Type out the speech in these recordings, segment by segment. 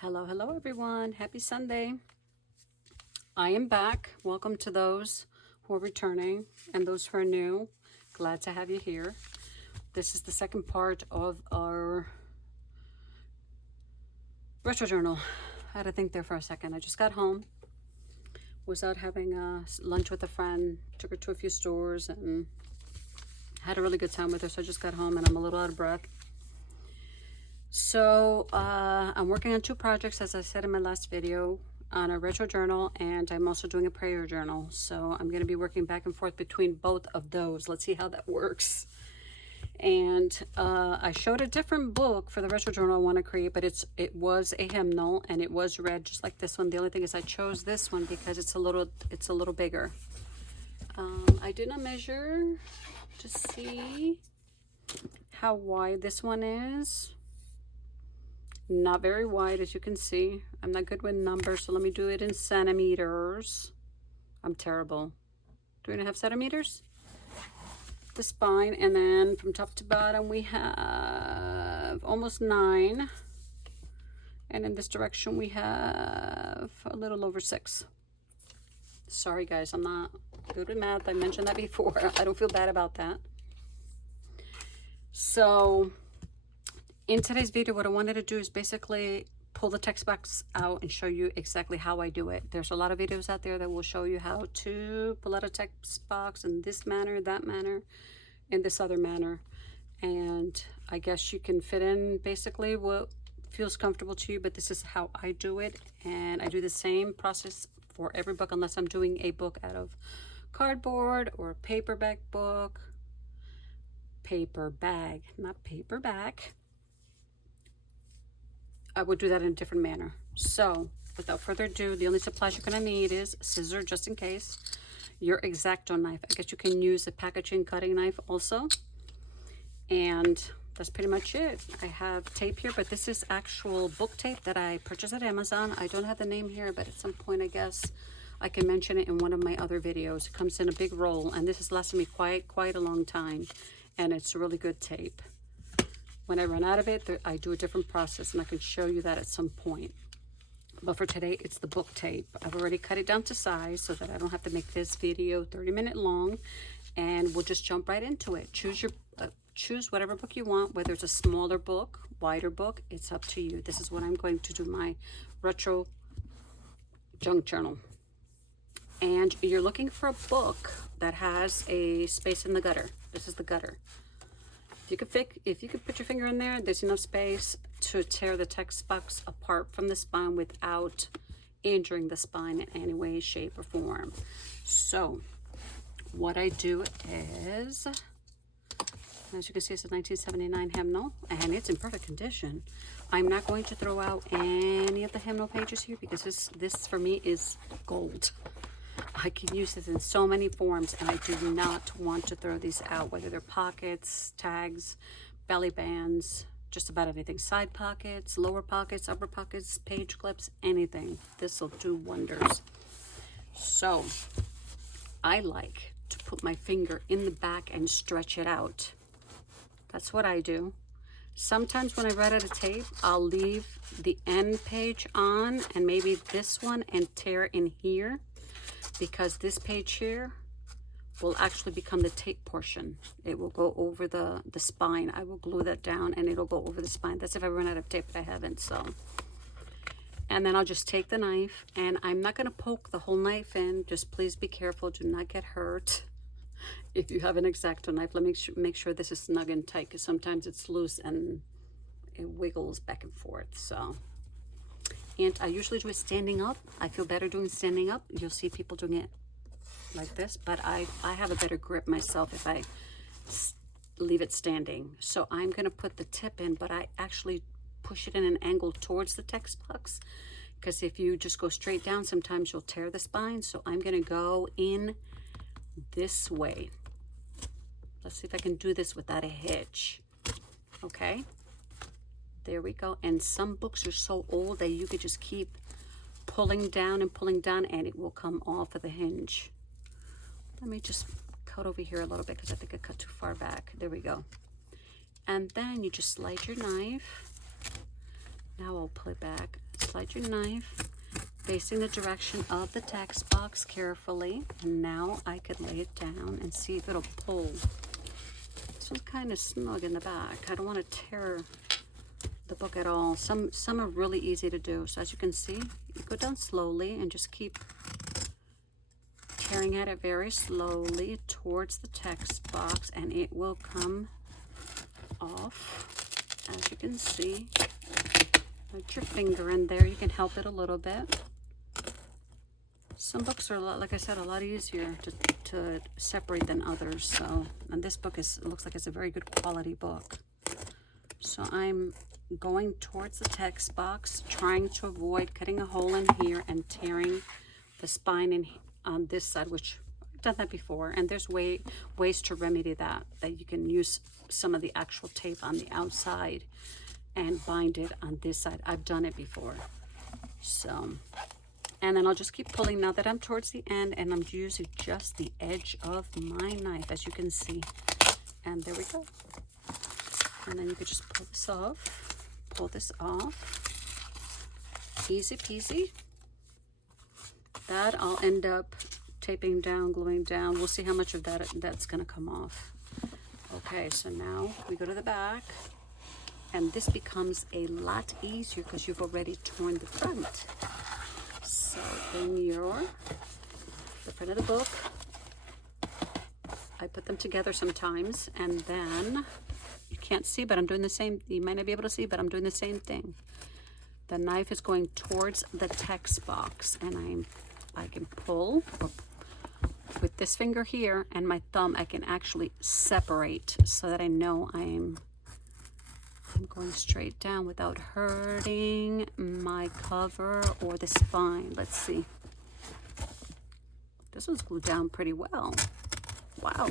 Hello, hello everyone. Happy Sunday. I am back. Welcome to those who are returning and those who are new. Glad to have you here. This is the second part of our retro journal. I had to think there for a second. I just got home. Was out having lunch with a friend. Took her to a few stores and had a really good time with her. So I just got home and I'm a little out of breath. So I'm working on two projects, as I said in my last video, on a retro journal, and I'm also doing a prayer journal. So I'm going to be working back and forth between both of those. Let's see how that works. And I showed a different book for the retro journal I want to create, but it was a hymnal and it was red just like this one. The only thing is I chose this one because it's a little bigger. I did not measure to see how wide this one is. Not very wide, as you can see. I'm not good with numbers, so let me do it in centimeters. I'm terrible. 3.5 centimeters. The spine, and then from top to bottom we have almost 9. And in this direction we have a little over 6. Sorry guys, I'm not good with math. I mentioned that before. I don't feel bad about that. So in today's video, what I wanted to do is basically pull the text box out and show you exactly how I do it. There's a lot of videos out there that will show you how to pull out a text box in this manner, that manner, in this other manner. And I guess you can fit in basically what feels comfortable to you, but this is how I do it. And I do the same process for every book, unless I'm doing a book out of cardboard or a paperback book. Paper bag, not paperback. I would do that in a different manner. So without further ado, the only supplies you're going to need is scissors, just in case, your X-Acto knife. I guess you can use a packaging cutting knife also. And that's pretty much it. I have tape here, but this is actual book tape that I purchased at Amazon. I don't have the name here, but at some point I guess I can mention it in one of my other videos. It comes in a big roll, and this has lasted me quite a long time, and it's really good tape. When I run out of it, I do a different process, and I can show you that at some point. But for today, it's the book tape. I've already cut it down to size so that I don't have to make this video 30-minute long, and we'll just jump right into it. Choose whatever book you want, whether it's a smaller book, wider book, it's up to you. This is what I'm going to do my retro junk journal. And you're looking for a book that has a space in the gutter. This is the gutter. If you could put your finger in there, there's enough space to tear the text box apart from the spine without injuring the spine in any way, shape, or form. So what I do is, as you can see, it's a 1979 hymnal, and it's in perfect condition. I'm not going to throw out any of the hymnal pages here because this for me is gold. I can use this in so many forms, and I do not want to throw these out, whether they're pockets, tags, belly bands, just about anything. Side pockets, lower pockets, upper pockets, page clips, anything. This will do wonders. So I like to put my finger in the back and stretch it out. That's what I do. Sometimes when I run out of tape, I'll leave the end page on and maybe this one and tear in here, because this page here will actually become the tape portion. It will go over the spine. I will glue that down and it'll go over the spine. That's if I run out of tape, but I haven't, so. And then I'll just take the knife, and I'm not gonna poke the whole knife in. Just please be careful, do not get hurt. If you have an X-Acto knife, make sure this is snug and tight, because sometimes it's loose and it wiggles back and forth, so. And I usually do it standing up. I feel better doing standing up. You'll see people doing it like this, but I have a better grip myself if I leave it standing. So I'm gonna put the tip in, but I actually push it in an angle towards the text box, because if you just go straight down, sometimes you'll tear the spine. So I'm gonna go in this way. Let's see if I can do this without a hitch. Okay. There we go. And some books are so old that you could just keep pulling down and it will come off of the hinge. Let me just cut over here a little bit because I think I cut too far back. There we go. And then you just slide your knife. Now I'll pull it back Slide your knife facing the direction of the text box carefully. And now I could lay it down and see if it'll pull. This one's kind of snug in the back. I don't want to tear the book at all. Some are really easy to do. So as you can see, you go down slowly and just keep tearing at it very slowly towards the text box, and it will come off. As you can see, put your finger in there. You can help it a little bit. Some books are a lot, like I said, a lot easier to separate than others. So, and this book looks like it's a very good quality book. So I'm going towards the text box, trying to avoid cutting a hole in here and tearing the spine in on this side, which I've done that before. And there's ways to remedy that you can use some of the actual tape on the outside and bind it on this side. I've done it before. So, and then I'll just keep pulling now that I'm towards the end, and I'm using just the edge of my knife, as you can see. And there we go. And then you could just pull this off. Easy peasy. That I'll end up taping down, gluing down. We'll see how much of that's gonna come off. Okay, so now we go to the back, and this becomes a lot easier because you've already torn the front. So in the front of the book, I put them together sometimes, and then you can't see, but I'm doing the same. You might not be able to see, but I'm doing the same thing. The knife is going towards the text box, and I can pull with this finger here and my thumb. I can actually separate so that I know I'm going straight down without hurting my cover or the spine. Let's see. This one's glued down pretty well. Wow.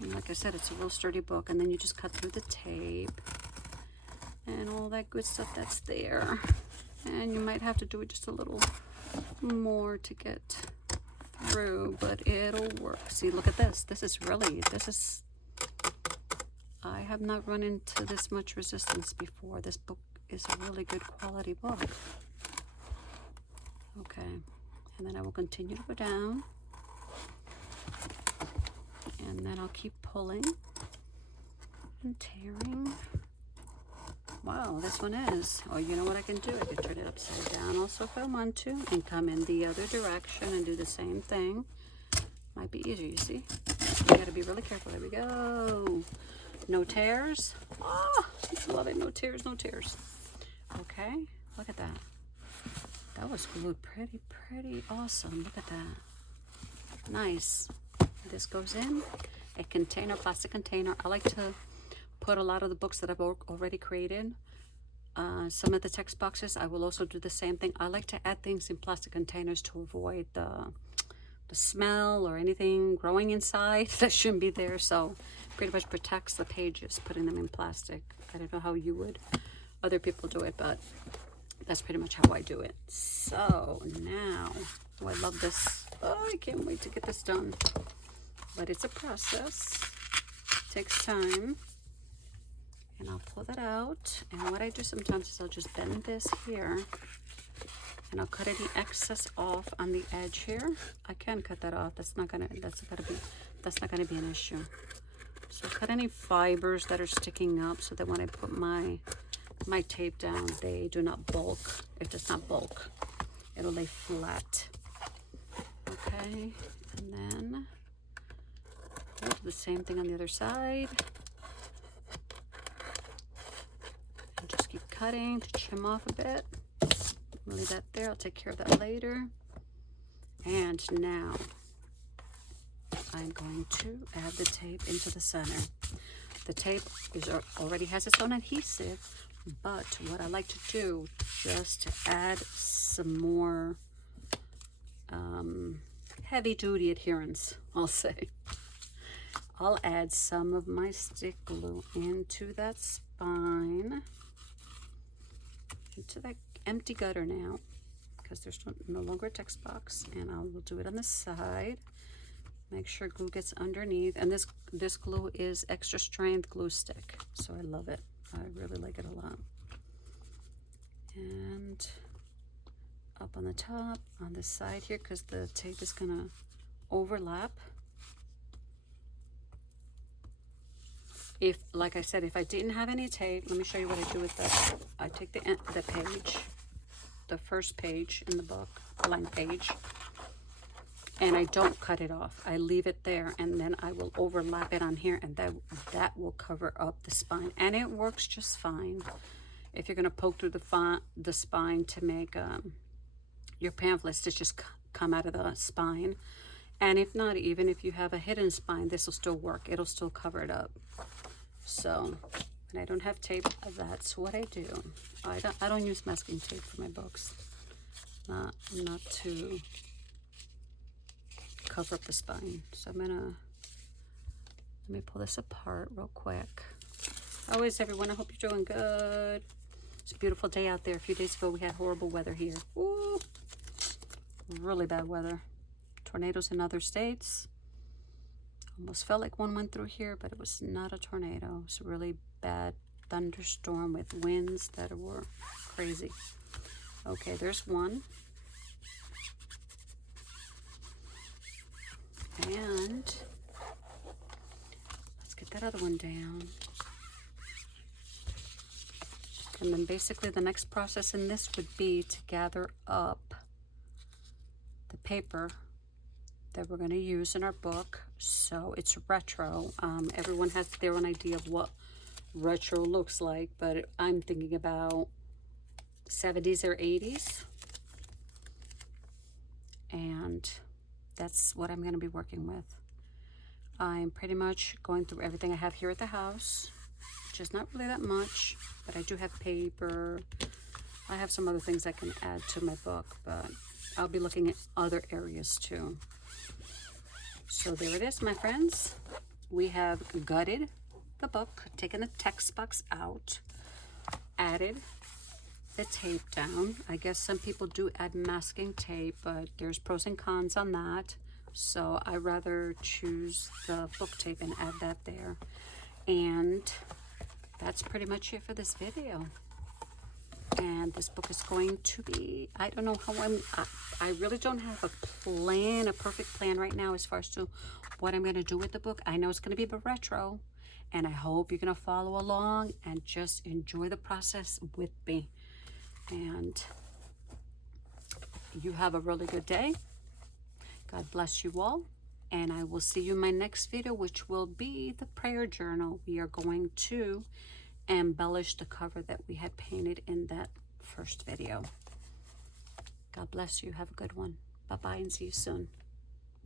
And like I said, it's a real sturdy book. And then you just cut through the tape and all that good stuff that's there. And you might have to do it just a little more to get through, but it'll work. See, look at this. I have not run into this much resistance before. This book is a really good quality book. Okay, and then I will continue to go down, and then I'll keep pulling and tearing. Wow, this one is. Oh, you know what I can do? I can turn it upside down also if I want to, and come in the other direction and do the same thing. Might be easier, you see? You gotta be really careful. There we go. No tears. Oh, I love it. No tears, no tears. Okay, look at that. That was glued pretty awesome. Look at that. Nice. This goes in a container, plastic container. I like to put a lot of the books that I've already created. Some of the text boxes, I will also do the same thing. I like to add things in plastic containers to avoid the smell or anything growing inside that shouldn't be there. So pretty much protects the pages, putting them in plastic. I don't know how other people do it, but that's pretty much how I do it. So now, oh, I love this. Oh, I can't wait to get this done. But it's a process. It takes time. And I'll pull that out. And what I do sometimes is I'll just bend this here, and I'll cut any excess off on the edge here. I can cut that off. That's not gonna be an issue. So cut any fibers that are sticking up so that when I put my tape down, they do not bulk. It does not bulk. It'll lay flat. Okay, and then we'll do the same thing on the other side. And just keep cutting to trim off a bit. I'll leave that there. I'll take care of that later. And now I'm going to add the tape into the center. The tape already has its own adhesive, but what I like to do, just to add some more heavy-duty adherence, I'll say, I'll add some of my stick glue into that spine, into that empty gutter now, because there's no longer a text box, and I will do it on the side. Make sure glue gets underneath, and this glue is extra strength glue stick, so I love it. I really like it a lot. And up on the top, on the side here, because the tape is gonna overlap. If, like I said, if I didn't have any tape, let me show you what I do with that. I take the page, the first page in the book, blank page, and I don't cut it off. I leave it there, and then I will overlap it on here, and that will cover up the spine, and it works just fine. If you're gonna poke through the spine to make your pamphlets to just come out of the spine, and if not, even if you have a hidden spine, this will still work. It'll still cover it up. So, and I don't have tape. That's what I do. I don't use masking tape for my books. Not to cover up the spine. So let me pull this apart real quick. Always, everyone, I hope you're doing good. It's a beautiful day out there. A few days ago, we had horrible weather here. Woo! Really bad weather. Tornadoes in other states. Almost felt like one went through here, but it was not a tornado. It was a really bad thunderstorm with winds that were crazy. Okay, there's one. And let's get that other one down. And then basically the next process in this would be to gather up the paper that we're going to use in our book. So it's retro. Everyone has their own idea of what retro looks like, but I'm thinking about 70s or 80s. And that's what I'm going to be working with. I'm pretty much going through everything I have here at the house, which is not really that much, but I do have paper. I have some other things I can add to my book, but I'll be looking at other areas too. So there it is, my friends. We have gutted the book, taken the text box out, added the tape down. I guess some people do add masking tape, but there's pros and cons on that. So I rather choose the book tape and add that there. And that's pretty much it for this video. And this book is going to be, I don't know how I really don't have a plan, a perfect plan right now as far as to what I'm going to do with the book. I know it's going to be retro, and I hope you're going to follow along and just enjoy the process with me. And you have a really good day. God bless you all. And I will see you in my next video, which will be the prayer journal. We are going to embellish the cover that we had painted in that first video. God bless you. Have a good one. Bye-bye and see you soon.